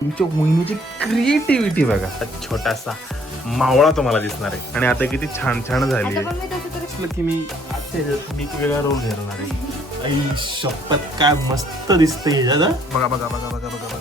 तुमच्या वहिनीची क्रिएटिव्हिटी बघा. छोटासा मावळा तुम्हाला दिसणार आहे आणि आता किती छान छान झाली आहे की मी मी वेगळा रोल घेणार आहे. आई शपथ काय मस्त दिसतंय बघा बघा बघा बघा बघा बघा.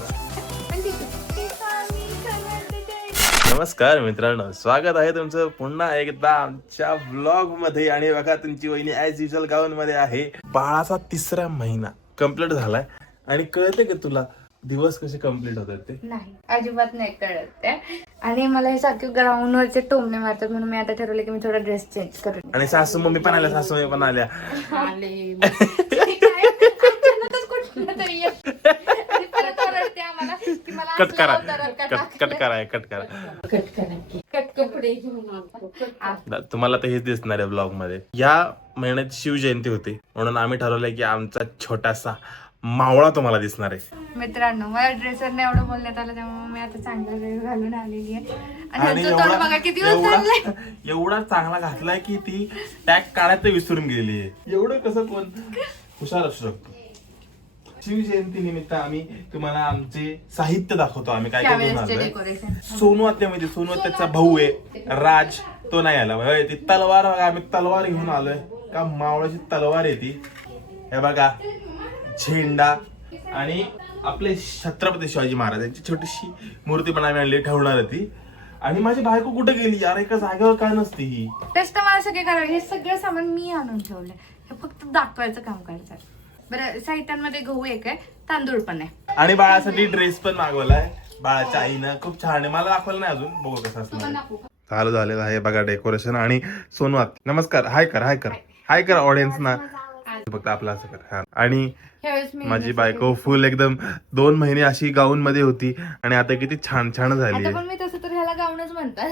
नमस्कार मित्रांनो, स्वागत आहे तुमचं पुन्हा एकदा आमच्या ब्लॉग मध्ये. आणि बघा तुमची वहिनी ऍज युजल गाऊन मध्ये आहे. बाळाचा 3रा महिना कम्प्लीट झालाय आणि कळते का तुला दिवस कसे कम्प्लीट होतात ते? नाही, अजिबात नाही कळत ते. आणि मला हे सारखे ग्राउंड वरचे टोमणे मारतात, म्हणून मी आता ठरवलं की मी थोडा ड्रेस चेंज करेन. आणि सासू मम्मी पण आल्या, सासू मम्मी पण आल्या. कट करा कट करा कट करा. तुम्हाला तर हेच दिसणार आहे ब्लॉग मध्ये. या महिन्यात शिवजयंती होती म्हणून आम्ही ठरवलंय की आमचा छोटासा मावळा तुम्हाला दिसणार आहे. मित्रांनो, मला ड्रेसरने एवढं बोलण्यात आलं त्यामुळे मी आता चांगला ड्रेस घालून आलेली आहे. आणि एवढा चांगला घातलाय की ती टॅग काढायचं विसरून गेली आहे. एवढं कसं कोण हुशार असू शकतो. शिवजयंती निमित्त आम्ही तुम्हाला आमचे साहित्य दाखवतो. आम्ही काय काय बनवलंय. सोनू आत्यामध्ये सोनू आत्याचा भाऊ आहे राज, तो नाही आला. ती तलवार बघा, आम्ही तलवार घेऊन आलोय. का मावळाची तलवार आहे ती. हे बघा, झेंडा आणि आपले छत्रपती शिवाजी महाराजांची छोटीशी मूर्ती पण आम्ही आणली ठेवणार ती. आणि माझी बायको कुठे गेली यार? एका जागेवर काय नसते ही. तेच तर मला सगळे करावं. हे सगळं सामान मी आणून ठेवलंय, हे फक्त दाखवायचं काम करायचं. बरं, साहित्यांमध्ये गहू एक आहे, तांदूळ पण आहे. आणि बाळासाठी ड्रेस पण मागवलाय बाळाच्या आईनं. खूप छान आहे. मला दाखवलं नाही अजून, बघू कसं असणार. चालू झालेलं आहे बघा डेकोरेशन. आणि सोनू आत्या नमस्कार, हाय कर हाय कर हाय कर ऑडियन्स ना. फक्त आपलं असं कर. आणि माझी बायको फुल एकदम 2 महिने अशी गाऊन मध्ये होती आणि आता किती छान छान झाली. पण मी तसं तर ह्याला गाऊनच म्हणतात.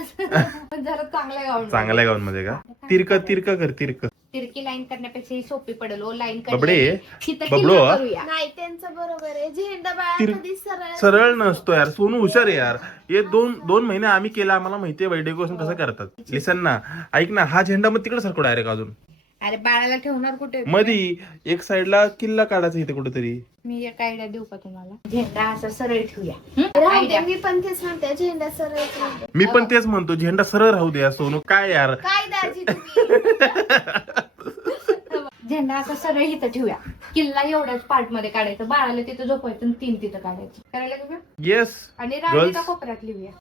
पण जरा चांगल्या गाऊन मध्ये का? तिरक तिरक कर तिरक. तिरकी लाईन करण्यापेक्षा ही सोपी पडेल. ओ लाईन बबडे बबडो नाही, त्यांचं बरोबर आहे. झेंडा बाळा कधी सरळ नसतो यार. सोनू हुशार आहे यार. हे दोन महिने आम्ही केला, आम्हाला माहितीये बाई डेकोरेशन कसं करतात. लिसन ना, ऐक ना, हा झेंडा मग तिकडे सरको डायरेक्ट अजून. अरे बाळाला ठेवणार कुठे? मधी एक साइडला किल्ला काढायचा इथे कुठेतरी. मी एक आयडिया देऊ का तुम्हाला? झेंडा असा सरळ ठेवूया. मी पण तेच म्हणते, झेंडा सरळ. मी पण तेच म्हणतो, झेंडा सरळ राहू द्या. सोनू काय यार, काय दाजी तुम्ही? झेंडा असा सरळ इथं ठेवूया. किल्ला एवढ्याच पार्ट मध्ये काढायचं, बाळाला तिथं झोपायचं आणि 3 तिथं काढायचं. करायला का? येस. आणि राणीला कोपऱ्यात लिहूया.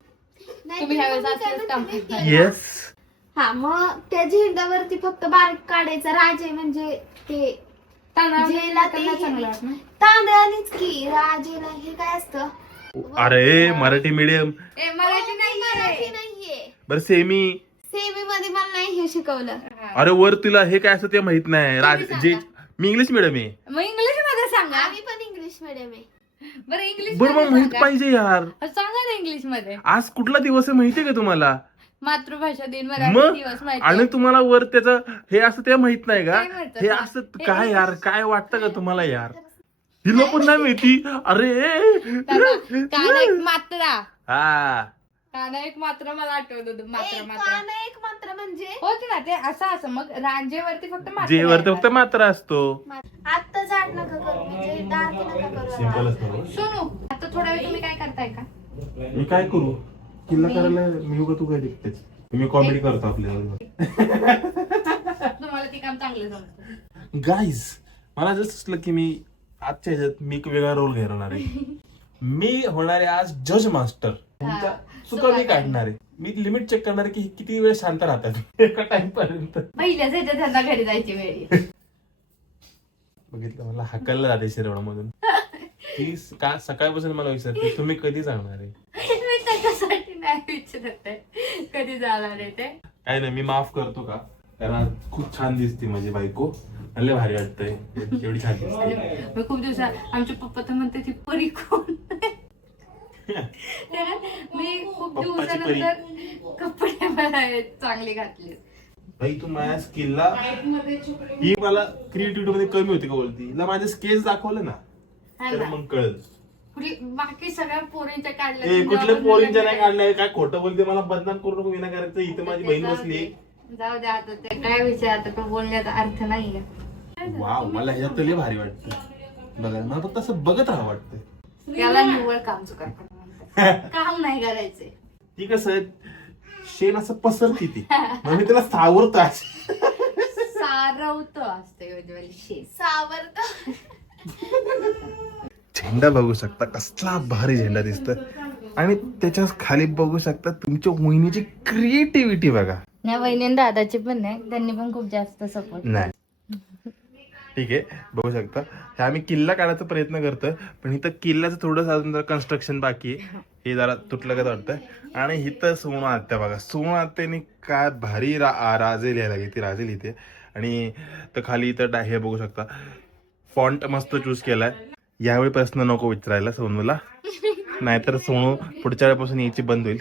तुम्ही ह्यावेळेस असंच काम करता. येस. हा, मग त्या झेंड्यावरती फक्त बारीक काढायचं. राजे म्हणजे ते तांदळानेच की राजेला. हे काय असतं? अरे मराठी मीडियम. मराठी मराठी नाहीये. बरं सेमी. सेमी मध्ये मला नाही हे शिकवलं. अरे वर तुला हे काय असतं ते माहित नाही. जे मी इंग्लिश मिडियम आहे. मग इंग्लिश मध्ये सांगा. आम्ही पण इंग्लिश मीडियम आहे. बरं, इंग्लिश बरं मग माहित पाहिजे यार. सांगा ना इंग्लिश मध्ये. आज कुठला दिवस आहे माहितीये का तुम्हाला? मातृभाषा दिन, मराठी मग दिवस माहिती. आणि तुम्हाला वर त्याचं हे असं ते माहित नाही का? काय म्हणतात हे ते? असं काय यार, काय वाटतं का तुम्हाला यार? हिला पण नाही माहिती. अरे काना एक मात्रा. हा, काना एक मात्रा मला आठवत होतं. मात्रा काना एक मात्र म्हणजे होत ना ते असं. मग रांजेवरती फक्त मात्रा जे वरती फक्त मात्रा असतो. आता जाड नका करू, म्हणजे डार्क नका करू. सुनू, आता थोडा वेळ तुम्ही काय करताय का? मी काय करू? किल्ला करायला मी उगा तू काय दिसतेस? मी कॉमेडी करतो आपल्याला. तुम्हाला ते काम चांगलं जमतं. गाईज, मला जसं सुचलं की मी आजच्या ह्याच्यात मी एक वेगळा रोल घेणार आहे. मी होणार आहे आज जज मास्टर. तुमच्या चुका मी काढणार आहे. मी लिमिट चेक करणार आहे की किती वेळ शांत राहतात एका टाइम पर्यंत. पहिल्याच ह्याच्यात त्यांना घरी जायची वेळ. बघितलं, मला हाकललं जाते शिरवणामधून. ती का सकाळपासून मला विचारते तुम्ही कधी जाणार आहे? मी त्याच्यासाठी नाही विचारत आहे कधी जाणार आहे ते. काय नाही, मी माफ करतो का? कारण खूप छान दिसते माझी बायको. लय भारी वाटतंय, एवढी छान दिसते. मी खूप दिवसात आमचे पप्पा तर म्हणते ती परी कोण. मी खूप दिवसानंतर कपडे मला चांगले घातले. भाई तू माझ्या स्किलला, ही मला क्रिएटिव्हिटी मध्ये कमी होती का बोलती. हिला माझे स्केच दाखवलं ना तर मग कळलं. बाकी सगळ्या पोरींच्या काढल्या. कुठल्या पोरींच्या नाही काढल्या? काय खोटं बोलते, मला बदनाम करू नको विनाकाराचं. इथं माझी बहीण बसली. जाऊ दे आता, ते काय विचार आता, तो बोलण्याचा अर्थ नाहीये. वाव, मला ह्याच्यात लय भारी वाटतं. बघा, मला फक्त असं बघत राहावं वाटतं. त्याला निव्वळ काम चुकार. काम नाही करायचे. ती कसं शेण असं पसरती ती मग मी त्याला सावरतो अशी. सारवत असते उज्ज्वल शेत. सावरत. झेंडा बघू शकता कसला भारी झेंडा दिसत आणि त्याच्या खाली बघू शकता तुमच्या वहिनीची क्रिएटिव्हिटी बघा. नाही वहिनी दादाची पण नाही, त्यांनी पण खूप जास्त सपोर्ट. नाही ठीक आहे बघू शकता हे आम्ही किल्ला काढायचा प्रयत्न करतोय पण इथं किल्ल्याचं थोडंसं अजून जरा कन्स्ट्रक्शन बाकी आहे. हे जरा तुटलं का वाटतं. आणि इथं सोनू आत्या बघा सोनू आत्याने काय भारी राजे लिहायला घेते राजे लिहिते. आणि तर खाली इथं हे बघू शकता फॉन्ट मस्त चूज केलाय. यावेळी प्रश्न नको विचारायला सोनूला नाहीतर सोनू पुढच्या वेळेपासून यायची बंद होईल.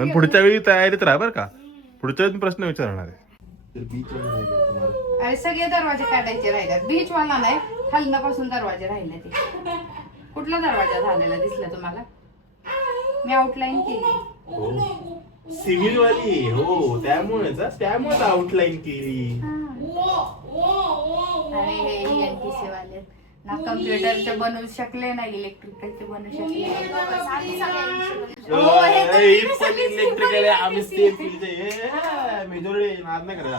पण पुढच्या वेळी तयारीत राहा बरं का. पुढच्या वेळी प्रश्न विचारणार आहे. अरे सगळे दरवाजे काढायचे राहिल्यात. बीच वाला नाही, खालनापासून दरवाजे राहिले. ते कुठला दरवाजा झालेला दिसला तुम्हाला? मी आउटलाईन केली. सिव्हिल वाली हो त्यामुळेच आउटलाईन केली. आणि हे ENTC वाले ना कम्प्युटरचे बनवू शकले ना इलेक्ट्रिकलचे बनवू शकले. इलेक्ट्रिकल आम्ही स्टेट फील्डचे मेजॉरिटी नाद नाही करायला.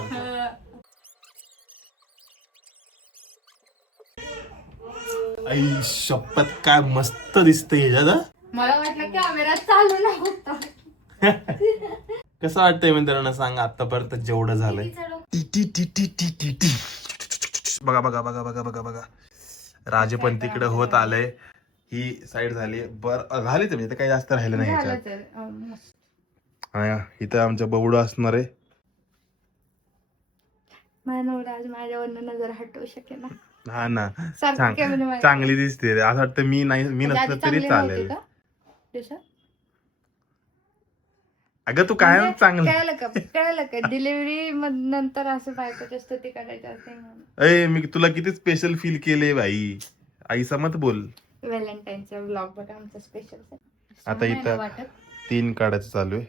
आई शपथ काय मस्त दिसतंय ह्याच्यात. मला वाटलं कॅमेरा चालू नव्हता. कसं वाटतंय मित्रांनो सांगा आतापर्यंत जेवढं झालंय. बघा बघा बघा बघा बघा बघा राजे पण तिकडे होत आलंय. ही साईड झाली बरं झाली तर इथं काही जास्त राहिलं नाही ह्याच्यात. इथं आमच्या बवडं असणार आहे. माझा नवरा आज माझ्यावरनं नजर हटवू शकेल ना. हा ना सारखं camera मध्ये. चांगली दिसते असं वाटतं मी म्हणजे नसलं आधी तरी चांगली चालेल. नव्हती का? दिवसा? अगं तू कायम म्हणजे चांगलं कळलं का डिलिव्हरी नंतर असं बायकोच्या स्तुती करायचं असते म्हणून. अय मी तुला किती स्पेशल फील केले बाई. आई समत बोल. व्हॅलेंटाईनचा व्लॉग बघा आमचा स्पेशल. आता इथं 3 काढायचं चालू आहे.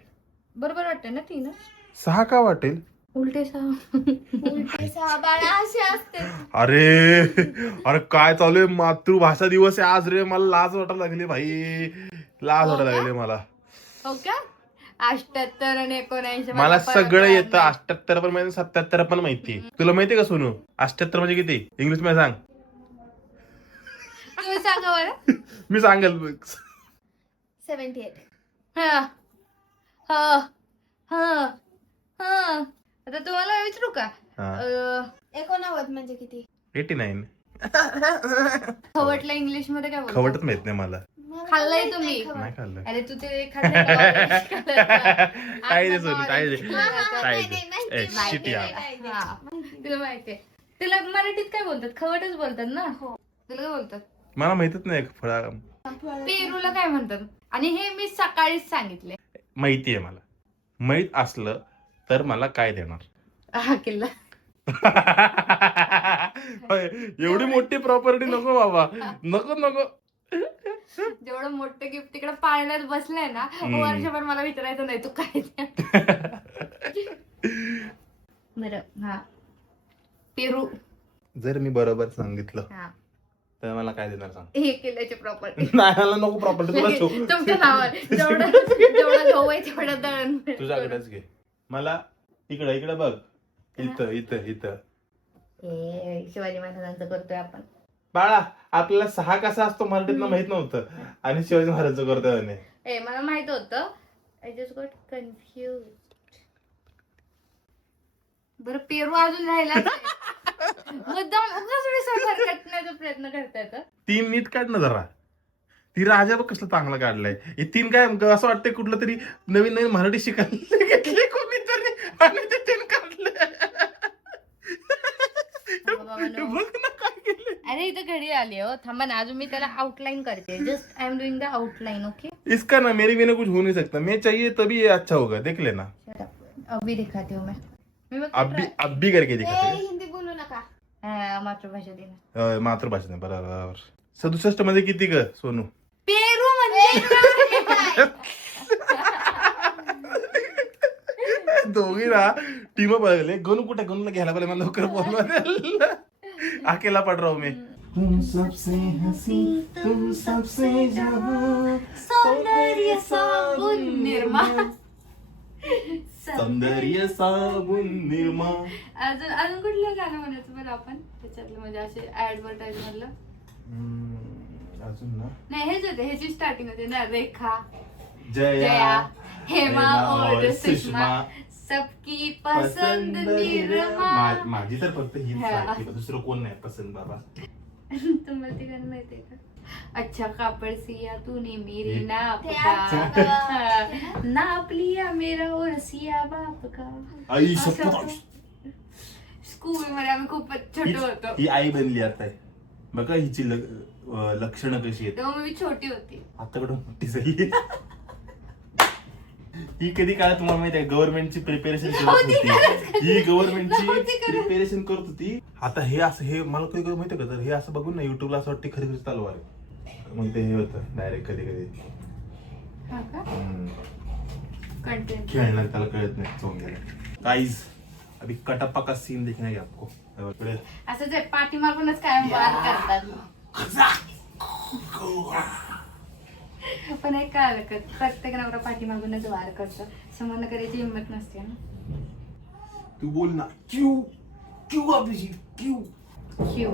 बरोबर वाटतंय ना 3? 6 का वाटेल? उलटे 6. बाळा असे असते. अरे काय चालू आहे. मातृभाषा दिवस आहे आज रे. मला लाज वाटायला लागली भाई. लाज वाटायला लागली मला. हो का? 78 आणि 79 मला सगळं येतं. 78 पण माहिती 77 पण माहिती. तुला माहितीये का सोनू 78 म्हणजे किती इंग्लिश मध्ये सांग. तुम्ही सांगा बरं. मी सांगेल 78. हा हा हा हा. आता तुम्हाला विचारू का? 89 म्हणजे किती? 89. खवटला इंग्लिश मध्ये काय बोलतात? खवटच माहित नाही मला. खाल्लंय तुम्ही? नाही खाल्लं. अरे तू ते खाल्लंय का? काय दे सोनू काय दे काय नाही, नाही, दे. नाही, शिट यार. हा. तुला माहितीये तुला मराठीत काय बोलतात? खवटच बोलतात ना. हो. तुला काय बोलतात? मला माहितच नाही फळा पेरूला काय म्हणतात? आणि हे मी सकाळीच सांगितले. माहिती आहे मला. माहित असलं तर मला काय देणार. हा किल्ला. एवढी मोठी प्रॉपर्टी नको बाबा. नको नको. जेवढं मोठं गिफ्ट तिकडे पाळण्यात बसलंय ना वर्षभर मला विचारायचं नाही तू काय द्या. बरं हा पेरू. जर मी बरोबर सांगितलं हा तर मला काय देणार सांग. हे किल्ल्याची प्रॉपर्टी. नाही मला नको प्रॉपर्टी तुला तुमच्या नावावर जेवढं गहू आहे तेवढं दळण. तुझ्याकडेच घे. मला इकडे इकडे बघ. इथं इथं इथं. शिवाजी महाराजांचं करतोय आपण. बाळा आपल्याला 6 कसा असतो मराठीतनं माहित नव्हतं आणि शिवाजी महाराजचं करतोय म्हणे. ए मला माहित होतं. I just got confuse. बरं पेरू अजून राहिला मुद्दाम उगाच विसर करण्याचा प्रयत्न करतायत. 3 नीट काढ ना जरा. ती राजा बघ कसलं चांगलं काढलंय. हे 3 काय असं वाटतंय कुठलं तरी नवीन नवीन मराठी शिकायला घेतले कोणीतरी आणि ते 3 काढले. बघ ना काय केलंय. अरे इथं घडी आली हो. थांबा ना अजून मी त्याला आउटलाईन करते. Just I am doing the outline. Okay इसका ना मेरे बिना कुछ हो नहीं सकता. मैं चाहिए तभी ये अच्छा होगा. देख लेना. अभी दिखाती हूँ मैं. अब भी करके दिखा. हिंदी बोलू नका. मातृभाषा दिन. मातृभाषा नाही बरोबर. 67 मध्ये किती ग सोनू? पेरू म्हणजे दोघी ना टीम पळले. गणू कुठे गणूला घ्यायला पाहिजे मला लवकर बोलवा. अकेला पड रहा हूं मैं. तुम सबसे हसी तुम सबसे जहां सौंदर्य साबुन निर्मा. सौंदर्य साबुन निर्मा. अजून कुठलं गाणं म्हणायचं बरं आपण त्याच्यातलं म्हणजे असे ऍडव्हर्टाईज मधलं. अजून ना नाही हेच होते, ह्याची स्टार्टिंग होते ना, रेखा जया जया हेमा और सुषमा सुषमा सबकी पसंद निर्मा. माझी तर फक्त हीच हा. बाकी, दुसरं कोण नाही पसंद बाबा. तुम्हाला ते गाणं माहितीये का? अच्छा कापड सिया तूने मेरी हे- नाप ते का आजचं- नाप लिया मेरा और सिया बाप का. आई असं शपथ होतं. स्कूल मध्ये आम्ही खूप छोट होतो ही आई बनली आता. बघा हिची लक्षणं कशी आहेत. तेव्हा मी छोटी होती. आता कुठं मोठी झाली. ही कधी काळ तुम्हाला माहिती आहे गव्हर्नमेंटची प्रिपेरेशन करत नव्हती होती. करत. ही गव्हर्नमेंटची नव्हती करत. प्रिपेरेशन करत होती. आता हे असं हे मला कधी कधी माहिती का, तर हे असं बघून ना युट्यूबला असं वाटतं खरी खरी तलवार आहे. मग ते हे होतं डायरेक्ट कधी कधी हा का कंटेंट खेळण्यात त्याला कळत नाही चोंग्याला. गाइस अभी कटप्पा का सीन देखना है आपको. इकडे असं जे पाठीमागूनच काय वार करतात. पण एक काय प्रत्येक नवरा पाठीमागूनच वार करतो, समोरनं करायची हिंमत नसते ना. तू बोल ना क्यू क्यू अभिजी क्यू. शिव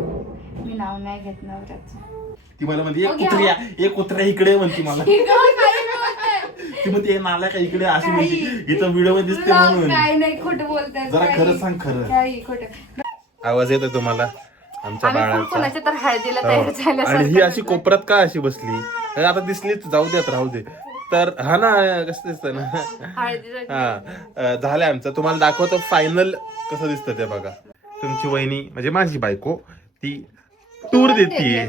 मी नाव नाही घेत नवऱ्याचं. ती मला म्हणते ओके, एक कुत्र्या इकडे म्हणते मला. हे गं, काही नव्हतं. ती म्हणते नाला का इकडे अशी काही. म्हणते. इथं व्हिडिओ मध्ये दिसते ब्लॉग म्हणून. काय नाही, खोटं बोलतात. जरा काही. खरं सांग खरं. काही खोटं. आवाज येतो तुम्हाला आमच्या आम्ही पण बाळाचा. कोणाच्या तर हळदीला तयार हो. झाल्यासारखं आणि ही अशी दिसतोय. कोपऱ्यात का अशी बसली. अरे आता दिसलीच जाऊ देत राहू दे. तर हा ना कसं दिसतं ना. हळदीसाठी. हा झालंय आमचं. तुम्हाला दाखवतो फायनल कसं दिसतं ते बघा. तुमची वहिनी म्हणजे माझी बायको ती टूर देतीये.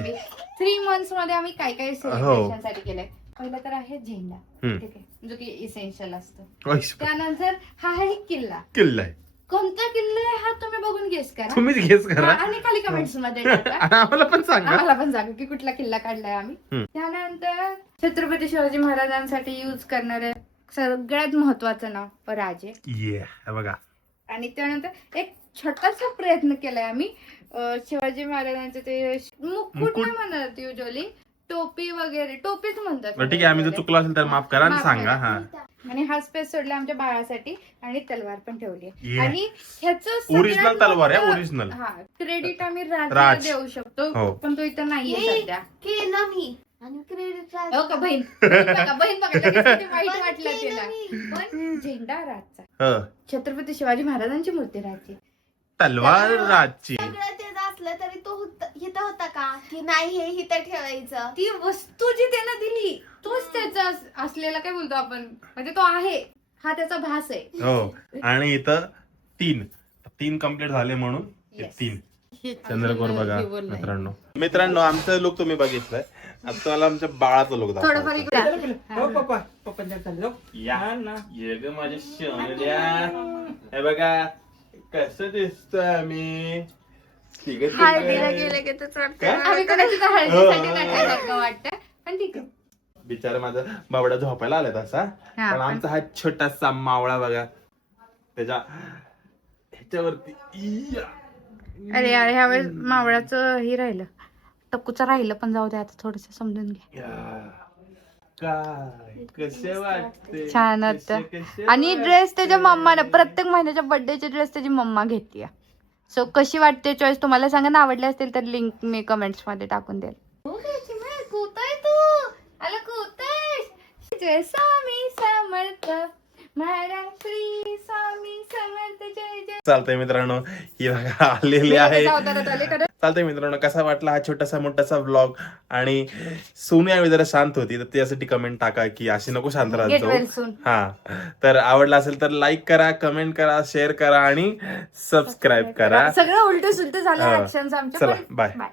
3 months मध्ये आम्ही काय काय हो. सेलिब्रेशन साठी केलंय. पहिलं तर आहे झेंडा, हम्म. ठीक आहे, जो की इसेन्शियल असतो. ओश, त्यानंतर हा आहे किल्ला. किल्ला आहे. कोणता किल्ला आहे हा तुम्ही बघून गेस करा. तुम्हीच गेस हा, करा आणि खाली कमेंट्स मध्ये टाका. आणि आम्हाला पण सांगा. आम्हाला पण सांगा की कुठला किल्ला काढलाय आम्ही. हम्म. त्यानंतर छत्रपती शिवाजी महाराजांसाठी यूज करणारे सगळ्यात महत्वाचं नाव राजे. ये बघा आणि त्यानंतर एक छोटासा प्रयत्न केलाय आम्ही शिवाजी महाराजांचे ते मुकुट मुकुट? नाही म्हणत युजली, टोपी वगैरे, टोपीच म्हणतात. बरं, ठीक आहे आम्ही जर चुकलो असेल तर माफ करा आणि माफ सांगा. करा. हा आणि हा स्पेस सोडला आमच्या बाळासाठी आणि तलवार पण ठेवली आहे. Yeah. आणि ह्याचं Original तलवार आहे, original. हा क्रेडिट आम्ही राजाला राज. देऊ शकतो, हो. पण तो इथं नाहीये हे सध्या. केलं मी आणि क्रेडिट हो का बहीण बहीण बघा लगेच किती वाईट वाटलं तिला. पण झेंडा राजचा, ह. छत्रपती शिवाजी महाराजांची मूर्ती राजची. तलवार राजची. सगळं तेच असलं तरी तो इथं होता का की नाही हे इथं ठेवायचं. ती वस्तू जी त्यानं दिली तोच त्याचा असलेला काय बोलतो आपण, म्हणजे तो आहे हा त्याचा भास आहे. हो आणि इथं 3 कम्प्लीट झाले म्हणून हे Yes. 3 चंद्रकोर बघा हे बोललंय. मित्रांनो आमचा लुक तुम्ही बघितलाय. आता तुम्हाला आमच्या बाळाचा लुक थोडंफार इकडे हो पप्पा पप्पांच्या चाललो या ना ये ग माझ्या शोनल्या. हे बघा कसं दिसतोय आम्ही. ठीक आहे, हळदीला ठीक गेले आहे. की तर काय? आम्ही कदाचित हळदीसाठी नटल्यासारखं वाटतं, पण ठीक आहे. बिचारा माझा बावडा झोपायला आलाय तसा. हा, पण आमचा हा छोटासा मावळा बघा त्याच्या ह्याच्यावरती इया. अरे यार ह्यावेळेस मावळाचं हे राहिलं, टक्कूचं राहिलं, पण जाऊ दे आता थोडस समजून घे. या. काय कसे वाटते छान कसे- वाटतं. कसे आणि ड्रेस त्याच्या मम्माने प्रत्येक महिन्याच्या बर्थडेचे ड्रेस त्याची मम्मा घेतली. सो कशी वाटते चॉईस तुम्हाला सांगा ना. आवडली असतील तर लिंक मी कमेंट्स मध्ये टाकून देईल. कुताय तू आला कुताय. जय स्वामी समर्थ महाराज श्री स्वामी समर्थ जय जय. चालतंय मित्रांनो ही बघा आलेली आहे. अवतारात आले खरं. चालतंय मित्रांनो कसा वाटला हा छोटासा मोठासा व्लॉग. आणि सोनू यावेळी जरा शांत होती तर त्यासाठी कमेंट टाका की अशी नको शांत राहत Get well जाऊ. soon. हा तर आवडला असेल तर लाईक करा, कमेंट करा, शेअर करा आणि सबस्क्राईब करा. सगळं उलट सुलट झालं हा. ऍक्शन्स आमचे. चला, पण bye. बाय.